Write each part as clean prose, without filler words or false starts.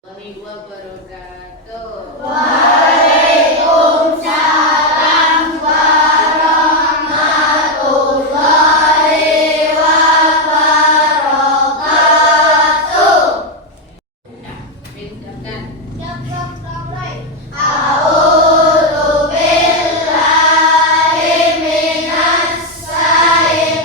Warahmatullahi wabarakatuh. Waalaikumsalam warahmatullahi wabarakatuh. Ya, siapkan. A'udzu billahi minas syaitonir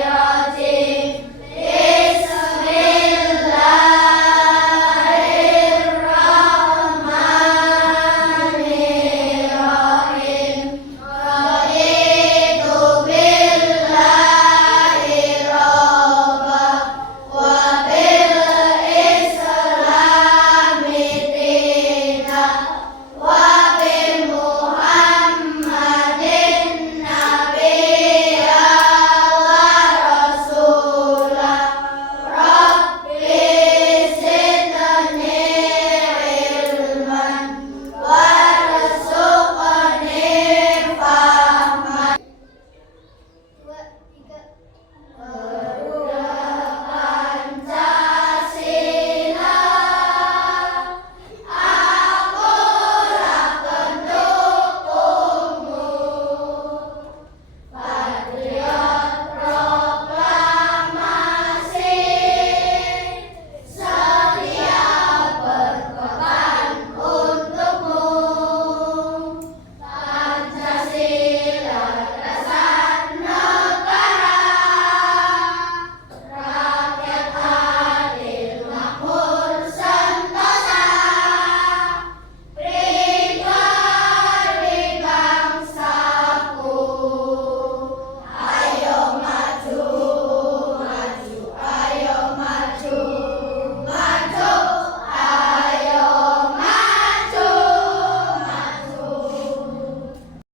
rajim. Bismillahirrahmanirrahim. Raditu billahi rabba wa bil islami dina wa bi Muhammadin nabiyya wa rasulah. Rabbi zidni ilman warzuqni fahman. Garuda Pancasila, akulah pendukungmu. Patriot proklamasi, setia berkorban untukmu. Pancasila dasar negara, rakyat adil makmur sentosa. Pribadi bangsaku, ayo maju, maju, ayo maju, maju, ayo maju, maju.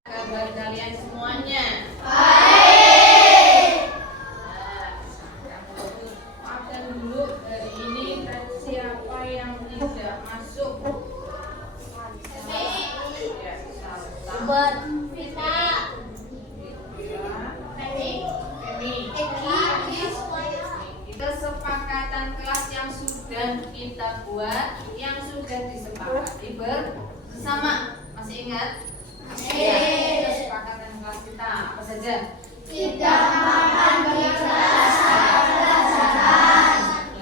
Kabar kalian semuanya. Baik. Kamu makan dulu dari ini. Dan siapa yang tidak masuk? Ya, Salsa. Vita, Femi. Kesepakatan kelas yang sudah kita buat, yang sudah disepakati bersama. Masih ingat? Ya, kesepakatan kelas kita apa saja? tidak makan di kelas pelajaran,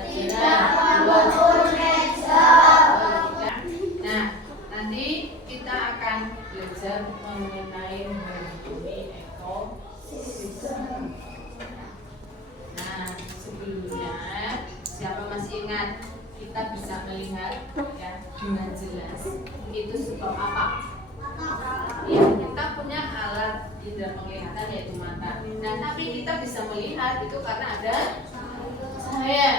tidak memukul meja. Nah, nanti kita akan belajar mengenai bumi ekosistem. Nah, sebelumnya siapa masih ingat kita bisa melihat ya dengan jelas itu sebab apa? Ya, kita punya alat indera penglihatan yaitu mata. Nah, tapi kita bisa melihat itu karena ada cahaya.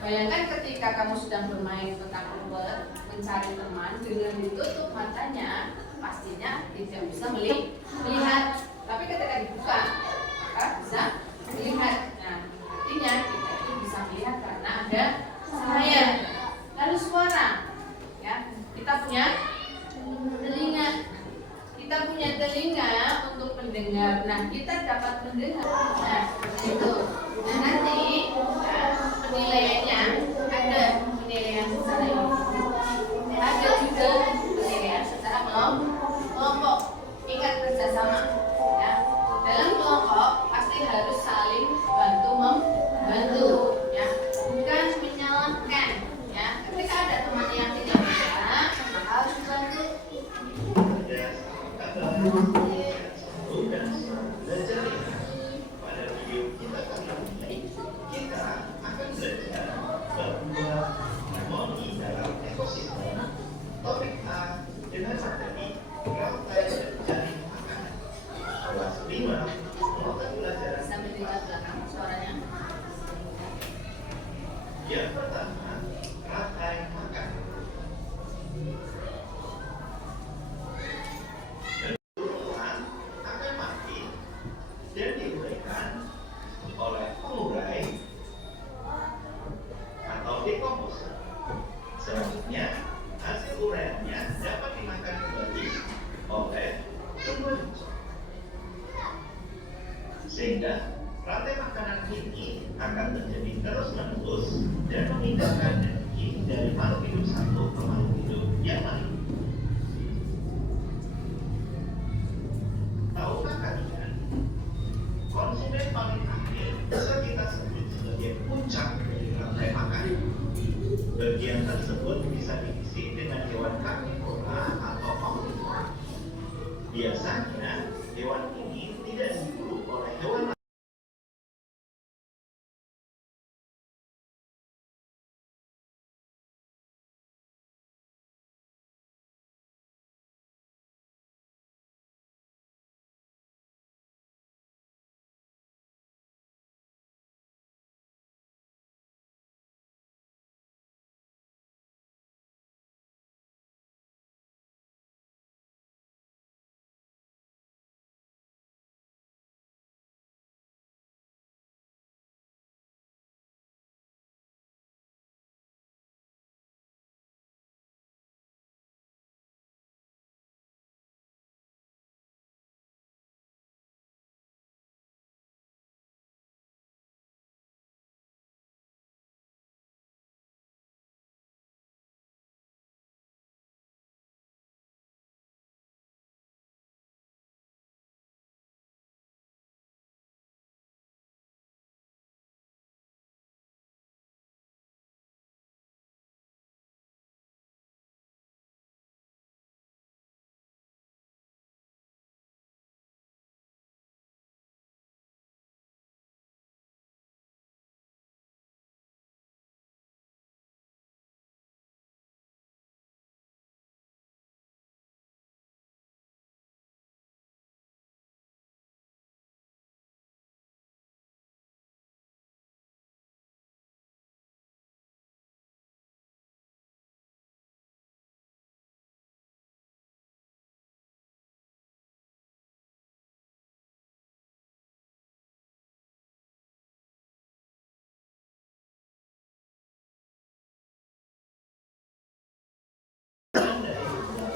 Bayangkan ketika kamu sedang bermain petak umpet, mencari teman dengan ditutup matanya, pastinya tidak bisa melihat. Tapi ketika dibuka, maka bisa melihat. Nah, artinya kita itu bisa melihat karena ada cahaya. Lalu suara, ya, kita punya telinga. Kita punya telinga untuk mendengar. Nah, kita dapat mendengar. Nah, itu. Nah, nanti penilaiannya ada penilaian secara individu, ada juga penilaian secara kelompok. Ingat kerjasama. Ya. Dalam kelompok pasti harus saling bantu membantu. Ya. Bukan menyalahkan. Ya. Ketika ada teman yang tidak bisa, maka harus dibantu. Pada video kita kali ini, kita akan belajar bahwa harmoni dalam ekosistem. Topik A dengan materi rantai jaring makanan. Kelas 5 mata pelajaran. Bisa mendengar belakang suaranya. Yang pertama, rantai makanan. Tumbuhan akan mati dan diberikan oleh pengurai atau dekomposer. Selanjutnya, hasil uraiannya dapat dimakan kembali oleh tumbuhan, sehingga rantai makanan ini akan terjadi terus-menerus dan memindahkan energi ranking dari makhluk hidup satu ke makhluk hidup yang lain. Tahukah kalian, konsumen paling akhir bisa kita sebut sebagai puncak dari rantai makan. Bagian tersebut bisa diisi dengan hewan karnivora atau omnivora. Biasanya, hewan ini tidak diburu oleh hewan lain.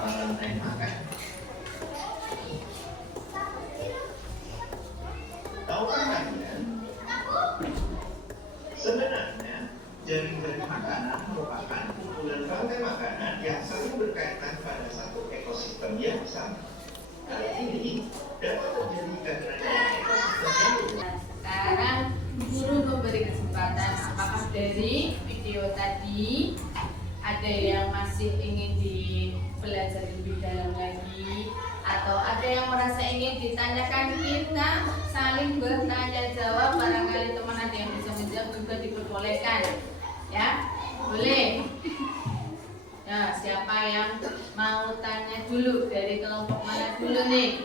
Rantai makan. Tahukah kalian? Sebenarnya, jaring-jaring makanan merupakan kumpulan rantai makanan yang saling berkaitan pada satu ekosistem yang sama. Hal ini dapat terjadi karena ekosistem yang berbeda. Sekarang guru memberi kesempatan, apakah dari video tadi ada yang masih ingin dipelajari lebih dalam lagi, atau ada yang merasa ingin ditanyakan? Kita saling bertanya jawab, barangkali teman ada yang bisa menjawab juga diperbolehkan, ya, boleh. Nah, siapa yang mau tanya dulu, dari kelompok mana dulu nih?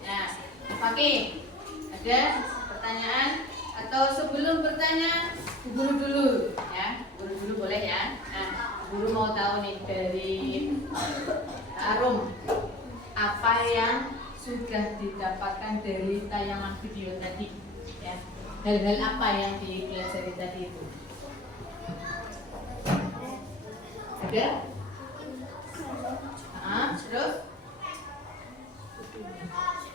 Nah, pakai ada pertanyaan, atau sebelum bertanya guru dulu, ya, guru dulu boleh ya. Nah, guru mau tahu nih dari Arum, apa yang sudah didapatkan dari tayangan video tadi, ya, hal-hal apa yang dipelajari tadi itu? Ada? Terus?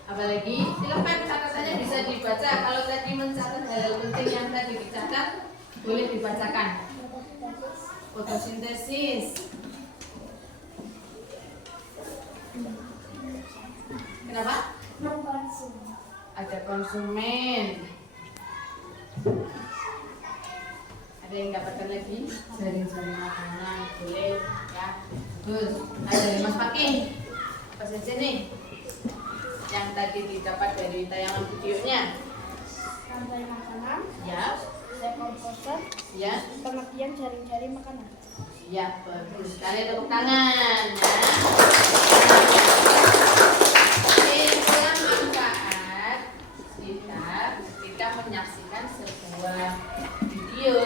Apalagi? Silakan catatannya bisa dibaca. Kalau tadi mencatat hal-hal penting yang tadi dicatat, boleh dibacakan. Fotosintesis. Kenapa? Ada konsumen. Ada yang dapatkan lagi? Jaring-jaring makanan, boleh ya. Terus ada yang Mas pakai apa saja nih yang tadi didapat dari tayangan videonya? Rantai makanan, Ya, dekomposer, ya, kemudian jaring-jaring makanan. ya, bagus sekali, tepuk tangan ya. Itulah manfaat kita menyaksikan sebuah video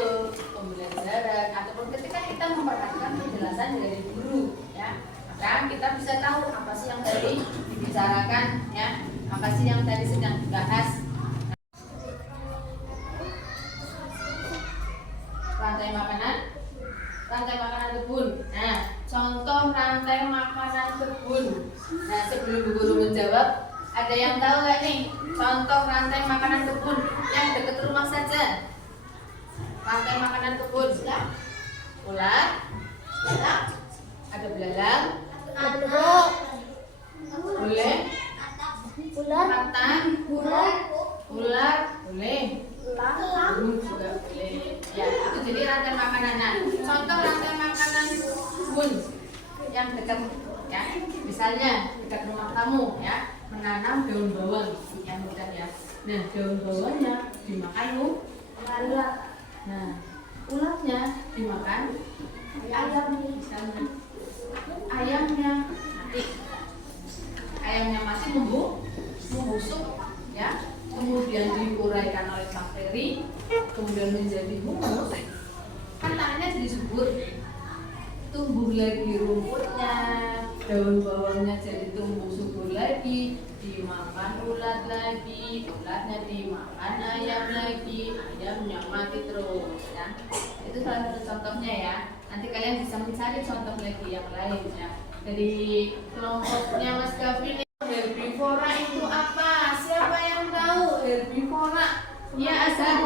pembelajaran, ataupun ketika kita memperhatikan penjelasan dari guru, ya, maka kita bisa tahu apa sih yang tadi dibicarakan, ya, apa sih yang tadi sedang dibahas. Rantai makanan kebun. Nah, contoh rantai makanan kebun. Nah, sebelum Bu Guru menjawab, ada yang tahu nggak nih contoh rantai makanan kebun yang dekat rumah saja? Rantai makanan kebun, ular, Ada belalang. Boleh. Ular. Kata. Ular. Ular. Boleh. Elang. Burung juga boleh. Ya, itu jadi rantai makanan. Nah, contoh rantai makanan kebun yang dekat, ya. Misalnya dekat rumah kamu, ya, menanam daun bawang yang mudah, ya. Nah, daun bawangnya dimakan ular. Nah, ularnya dimakan ayam misalnya. Ayamnya mati. Ayamnya masih membusuk, ya. Kemudian diuraikan oleh bakteri, kemudian menjadi humus, kan tanahnya jadi subur, tumbuh lagi rumputnya, daun bawangnya jadi tumbuh subur lagi, dimakan ulat lagi, ulatnya dimakan ayam lagi, ayamnya mati terus, ya. Itu salah satu contohnya, ya. Nanti kalian bisa mencari contoh lagi yang lain, ya. Dari kelompoknya Mas Gavin, herbivora itu apa? Siapa yang tahu herbivora? Iya, Azhar.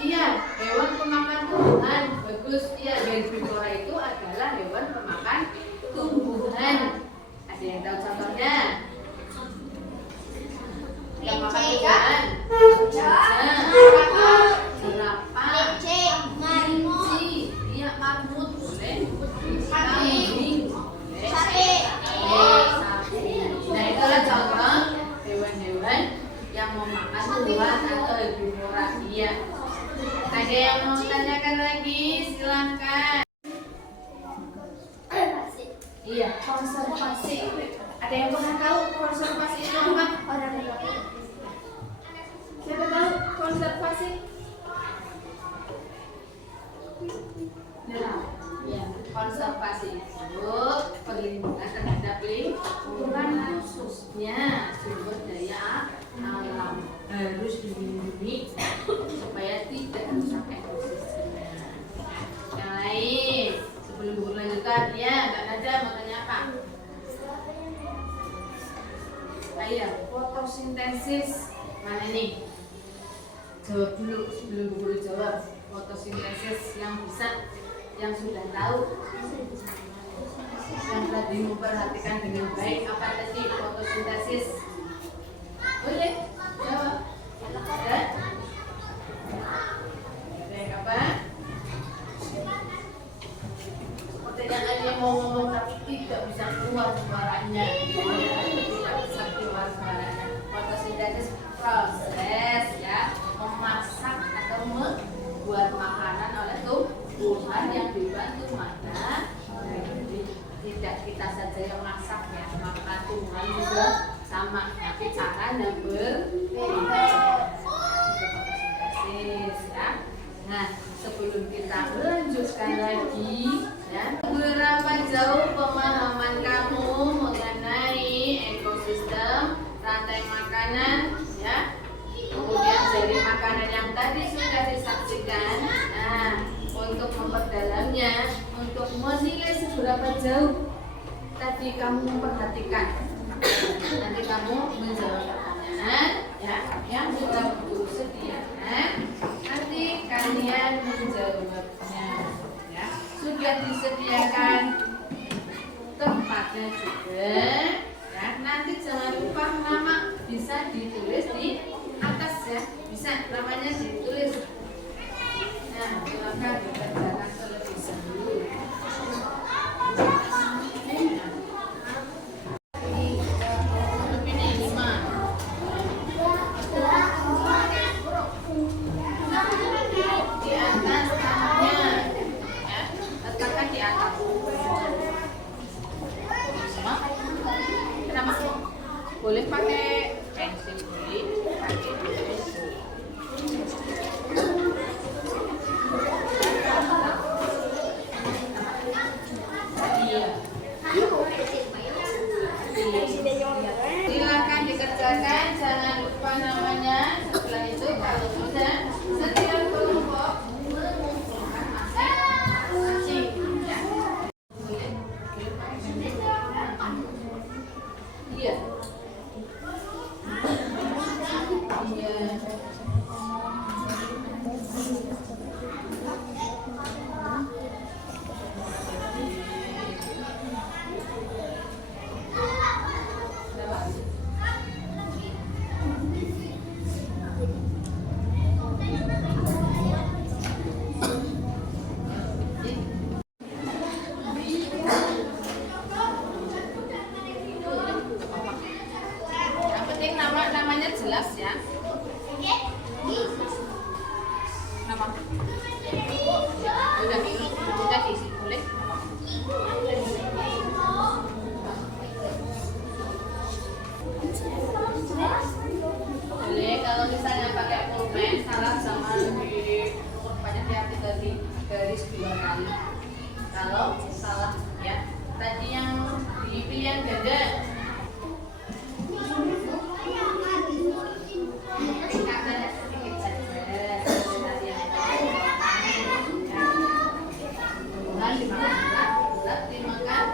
Iya, hewan pemakan tumbuhan. Bagus. Iya, herbivora itu adalah hewan pemakan tumbuhan. Ada yang tahu contohnya? Yang makan tumbuhan. Jerapah. Kelinci. Iya, marmut boleh. Kambing boleh. Sapi. Nah, itulah contoh hewan-hewan yang memakan tumbuhan atau herbivora. Iya. Ada yang mau tanyakan lagi? Silahkan. Iya, konservasi. Ada yang pernah tahu konservasi itu apa? Siapa tahu konservasi? Nah, ya, konservasi itu perlindungan terhadap lingkungan, khususnya sumber daya alam harus dilindungi supaya tidak rusak ekosistemnya. Yang lain, sebelum guru lanjutkan, ya, Mbak Nada mau tanya apa? Ayo, fotosintesis mana nih? Jawab dulu sebelum guru jawab. Fotosintesis yang bisa, yang sudah tahu, yang tadi memperhatikan dengan baik apa tadi fotosintesis? Boleh jawab. Ada? Baik, apa? Sepertinya ada yang mau ngomong tapi tidak bisa keluar suaranya. Tidak bisa keluar suaranya. Fotosintesis proses, ya, memasak atau membuat makanan oleh tumbuhan yang dibantu mana? Tidak kita saja yang masak, ya, maka tumbuhan juga sama, tapi caranya berbeda. Fotosintesis, ya. Nah, sebelum kita melanjutkan lagi, ya, berapa jauh pemahaman kamu mengenai ekosistem, rantai makanan, ya, kemudian dari makanan yang tadi sudah disaksikan. Nah, untuk memperdalamnya, untuk menilai seberapa jauh tadi kamu memperhatikan, nanti kamu menjawab pertanyaan, ya, yang sudah guru sediakan. Nanti kalian menjawabnya, ya. Sudah disediakan tempatnya juga, ya. Nanti jangan lupa nama bisa ditulis di atas, ya. Bisa namanya ditulis. Nah, silakan dikerjakan terlebih dahulu. Boleh pakai pensil, boleh pakai pensil. Iya. Silakan dikerjakan, jangan lupa namanya. Setelah itu kalau sudah, setiap kelompok mengumpulkan masing-masing, ya. Iya. kalau salah ya. Tadi yang di pilihan ganda tingkatnya sedikit saja. Tadi yang tumbuhan dimakan bulat dimakan.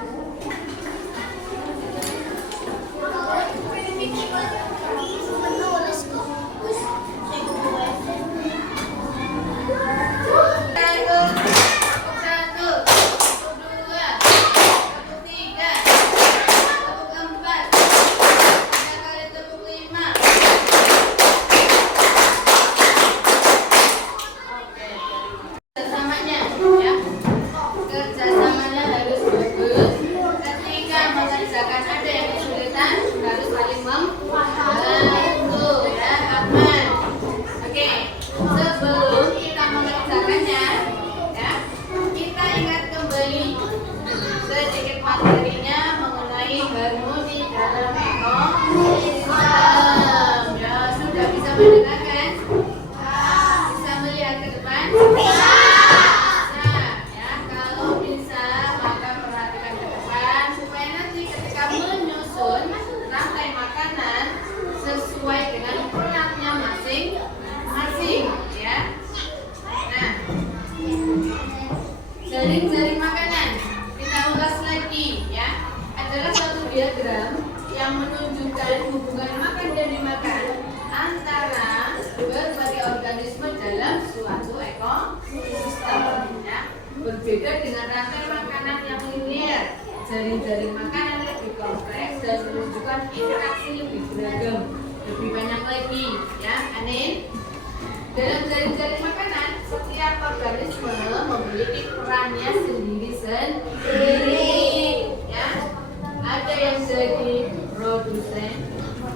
Jaring-jaring makanan kita ulas lagi ya, adalah suatu diagram yang menunjukkan hubungan makan dan dimakan antara berbagai organisme dalam suatu ekosistem ya. Berbeda dengan rantai makanan yang linear, jaring-jaring makanan lebih kompleks dan menunjukkan interaksi lebih beragam, lebih banyak lagi ya. Anin, dalam jaring-jaring makanan setiap organisme memiliki perannya sendiri-sendiri ya. Ada yang jadi produsen,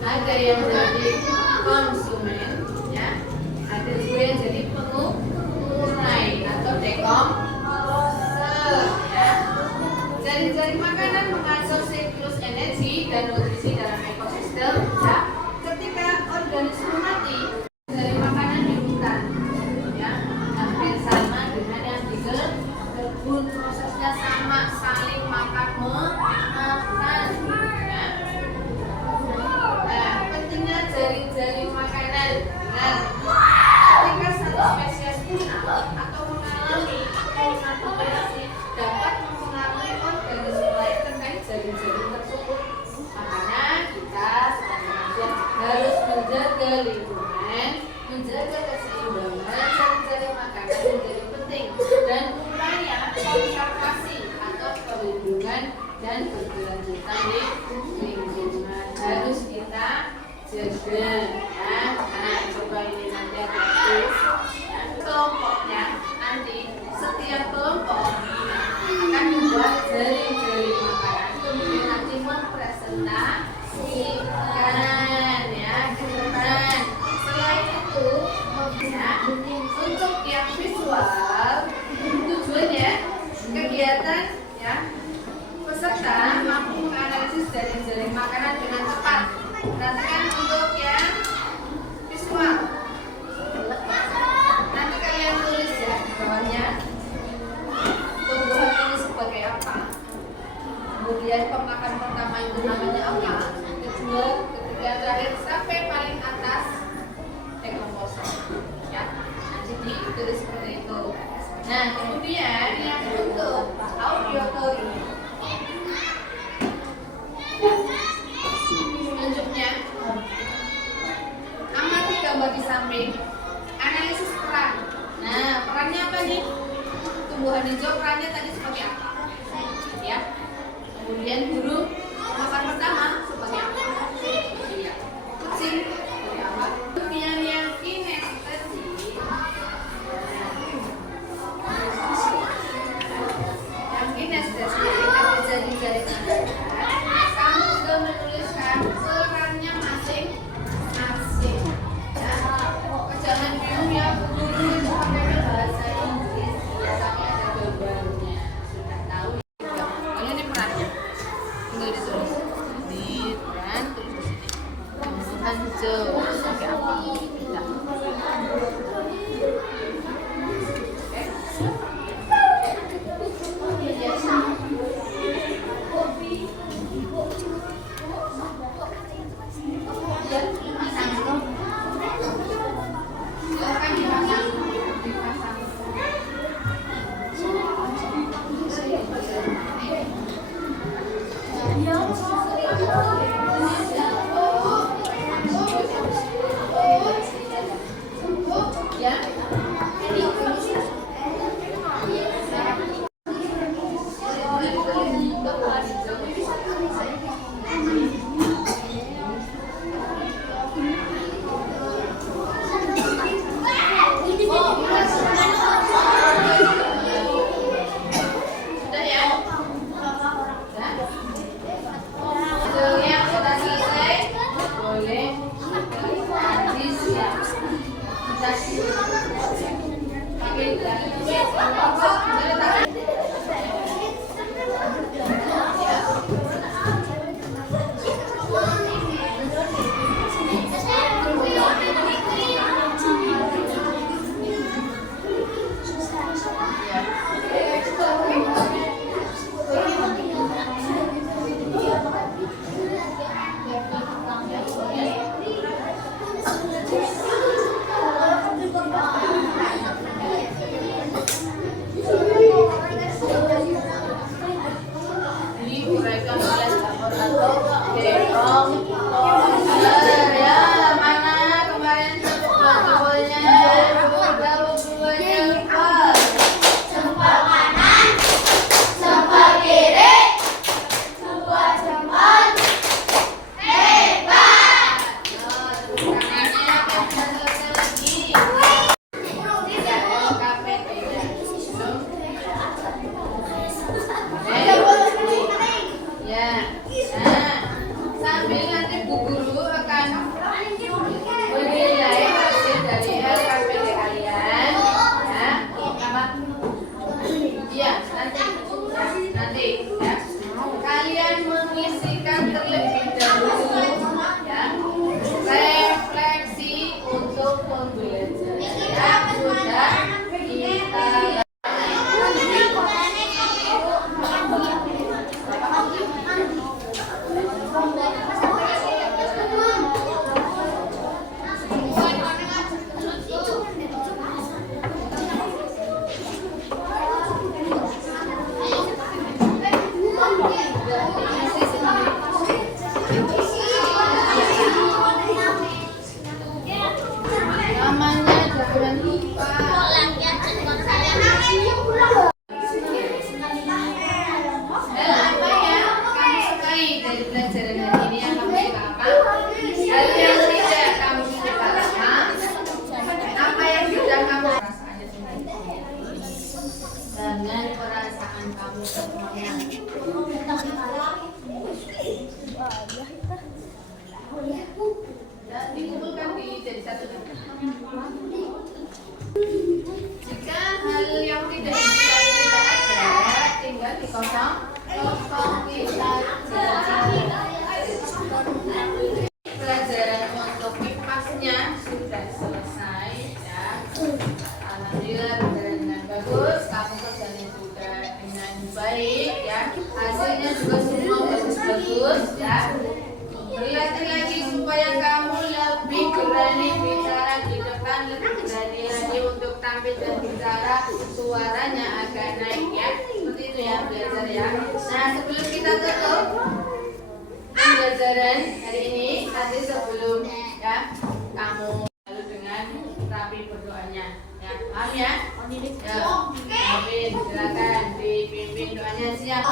ada yang jadi konsumen ya, ada juga yang jadi pengurai atau dekomposer ya. Jaring-jaring makanan mengatur siklus energi dan nutrisi dalam ekosistem ya. Ketika organisme mati, dari makanan di hutan ya, hampir sama dengan yang di kebun, prosesnya sama, saling makan memakan ya. Nah, pentingnya jaring-jaring makanan. Nah, ketika satu spesies punah atau mengalami kontaminasi dapat mempengaruhi organisme lain terkait jaring-jaring tersebut. Makanya kita sebagai manusia harus menjaga lingkungan, menjaga keseimbangan jaring-jaring makanan menjadi penting, dan upaya konservasi atau perlindungan dan berkelanjutan di lingkungan harus kita jaga ya. Nah, coba ini nanti ada tulis ya. Kelompoknya nanti setiap kelompok akan membuat jaring-jaring makanan, kemudian nanti mempresentasikan ya ke depan. Selain itu ya, untuk yang visual tujuannya kegiatan ya, peserta mampu menganalisis jaring-jaring makanan dengan tepat. Perhatikan untuk yang visual. Nanti kalian tulis ya di bawahnya tumbuhan ini sebagai apa, kemudian pemakan pertama itu namanya apa, kedua, ketiga, terakhir sampai paling atas dekomposer ya. Nanti ditulis seperti itu. Nah, kemudian yang untuk auditory selanjutnya, amati gambar di samping, analisis peran. Nah, perannya apa nih? Tumbuhan hijau perannya tadi sebagai apa ya. Kemudian burung pemakan pertama sebagai apa? Iya. Kucing sebagai apa? Kemudian yang kinestetik, yang kinestetik ada jaring-jaring makanan. Kamu juga menuliskan perannya masing-masing ya. Jangan bingung ya, guru itu pakai bahasa Inggris ya, tapi ada gambarnya, sudah tahu ya. Ini perannya tinggal ditulis ini dan tulis di sini tumbuhan hijau sebagai apa ya. Oke. semuanya. Dan dikumpulkan jadi satu. Jika hal yang tidak disukai tidak ada, tinggal dikosong kita pelajaran untuk kipasnya sudah selesai ya. Alhamdulillah berjalan dengan bagus, kamu kerjanya juga dengan baik ya. Hasilnya juga semua bagus-bagus ya. Berlatih lagi supaya kamu lebih berani bicara di depan, lebih berani lagi untuk tampil dan bicara, suaranya agak naik ya. Seperti itu ya belajar ya. Nah sebelum kita tutup pembelajaran hari ini, nanti sebelum ya kamu lalu dengan rapi berdoanya ya. Paham ya? Ya. Amin. Silakan dipimpin doanya siap.